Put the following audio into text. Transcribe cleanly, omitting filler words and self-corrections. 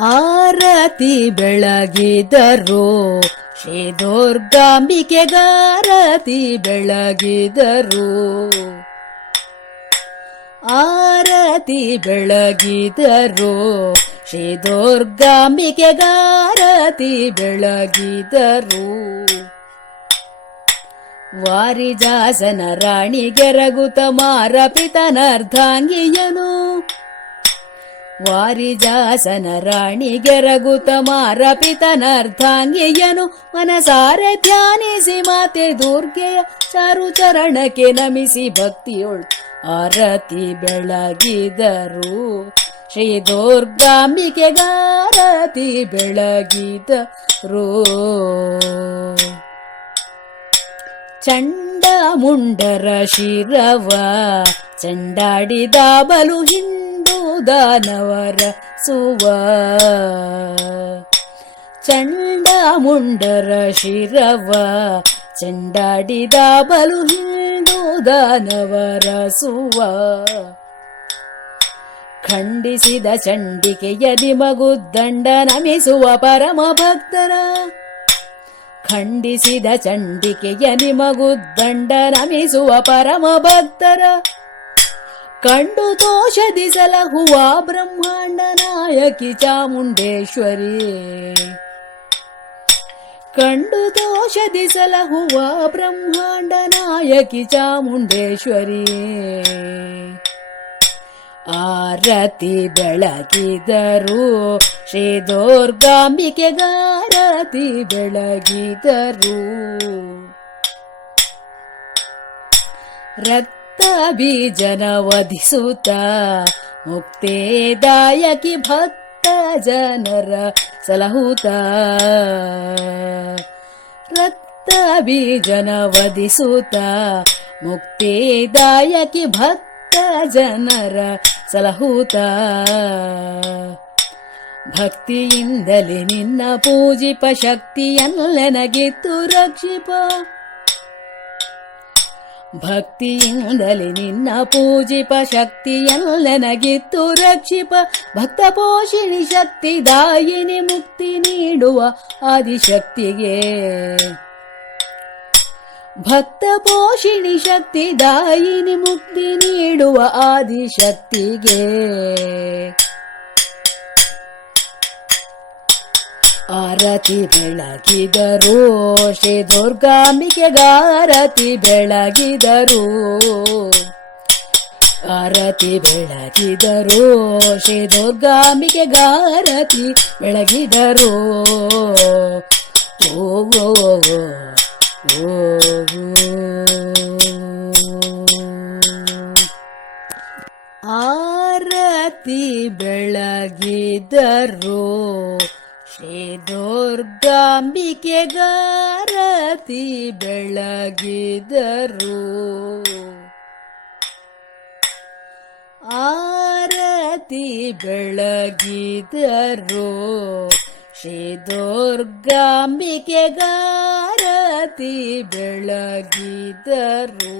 ಆರತಿ ಬೆಳಗಿದರು ಶ್ರೀ ದುರ್ಗಾಂಬಿಕೆಗಾರತಿ ಬೆಳಗಿದರು. ಆರತಿ ಬೆಳಗಿದರು ಶ್ರೀ ದುರ್ಗಾಂಬಿಕೆಗಾರತಿ ಬೆಳಗಿದರು. ವಾರಿಜಾಸನ ರಾಣಿಗೆ ರಘುತಮಾರ ಪಿತನರ್ಧಾಂಗಿಯನು. ವಾರಿಜಾಸನ ರಾಣಿಗೆ ರಘುತಮಾರ ಪಿತನರ್ಧಾಂಗಿಯನು. ಮನಸಾರೆ ಧ್ಯಾನಿಸಿ ಮಾತೆ ದುರ್ಗೆಯ ಚಾರು ಚರಣಕ್ಕೆ ನಮಿಸಿ ಭಕ್ತಿಯೊಳು ಆರತಿ ಬೆಳಗಿದರು. ಶ್ರೀ ದುರ್ಗಾಂಬಿಕೆಗಾರತಿ ಬೆಳಗಿದರು. ಚಂಡ ಮುಂಡರ ಶಿರವ ಚಂಡಾಡಿದ ಬಲು ಹಿಂದೂ ದಾನವರ ಸುವ. ಚಂಡ ಮುಂಡರ ಶಿರವ ಚಂಡಾಡಿದ ಬಲು ಹಿಂದೂ ದಾನವರ ಸುವ. ಖಂಡಿಸಿದ ಚಂಡಿಕೆಯ ನಿಮಗುದ್ದಂಡ ನಮಿಸುವ ಪರಮ ಭಕ್ತರ. ಖಂಡಿಸಿದ ಚಂಡಿಕೆಯ ನಿಮಗುದ್ದಂಡ ನಮಿಸುವ ಪರಮ ಭಕ್ತರ. ಕಂಡು ದೋಷದಿ ಸಲಹುವ ಬ್ರಹ್ಮಾಂಡ ನಾಯಕಿ ಚಾಮುಂಡೇಶ್ವರಿ. ಕಂಡು ದೋಷದಿ ಸಲಹುವ ಬ್ರಹ್ಮಾಂಡ ನಾಯಕಿ ಚಾಮುಂಡೇಶ್ವರಿ. ಆರತಿ ಬೆಳಗಿದರು ಶ್ರೀ ದುರ್ಗಾಂಬಿಕೆಗಾರತಿ ಬೆಳಗಿದರು. ರಕ್ತ ಬೀಜನ ವಧಿಸುತ್ತ ಮುಕ್ತಿದಾಯಕಿ ಭಕ್ತ ಜನರ ಸಲಹುತ. ರಕ್ತ ಬೀಜನ ವಧಿಸುತ್ತ ಮುಕ್ತಿದಾಯಕಿ ಭಕ್ತ ಜನರ ಸಲಹುತ. ಭಕ್ತಿಯಿಂದಲೇ ನಿನ್ನ ಪೂಜಿಪ ಶಕ್ತಿಯನ್ನೆನಗಿತ್ತು ರಕ್ಷಿಪ. ಭಕ್ತಿಯಿಂದಲೇ ನಿನ್ನ ಪೂಜಿಪ ಶಕ್ತಿಯನ್ನೆನಗಿತ್ತು ರಕ್ಷಿಪ. ಭಕ್ತ ಪೋಷಿಣಿ ಶಕ್ತಿದಾಯಿನಿ ಮುಕ್ತಿ ನೀಡುವ ಆದಿಶಕ್ತಿಗೆ. ಭಕ್ತ ಪೋಷಿಣಿ ಶಕ್ತಿದಾಯಿನಿ ಮುಕ್ತಿ ನೀಡುವ ಆದಿಶಕ್ತಿಗೆ. ಆರತಿ ಬೆಳಗಿದರು ಶ್ರೀ ದುರ್ಗಾಂಬಿಕೆಗಾರತಿ ಬೆಳಗಿದರು. ಆರತಿ ಬೆಳಗಿದರು ಶ್ರೀ ದುರ್ಗಾಂಬಿಕೆಗಾರತಿ ಬೆಳಗಿದರು. ಓ ಆರತಿ ಬೆಳಗಿದರು ಶ್ರೀ ದುರ್ಗಾಂಬಿಕೆಗಾರತಿ ಬೆಳಗಿದರು. ಆರತಿ ಬೆಳಗಿದರು ಶ್ರೀ ದುರ್ಗಾಂಬಿಕೆಗಾರತಿ ಬೆಳಗಿದರು.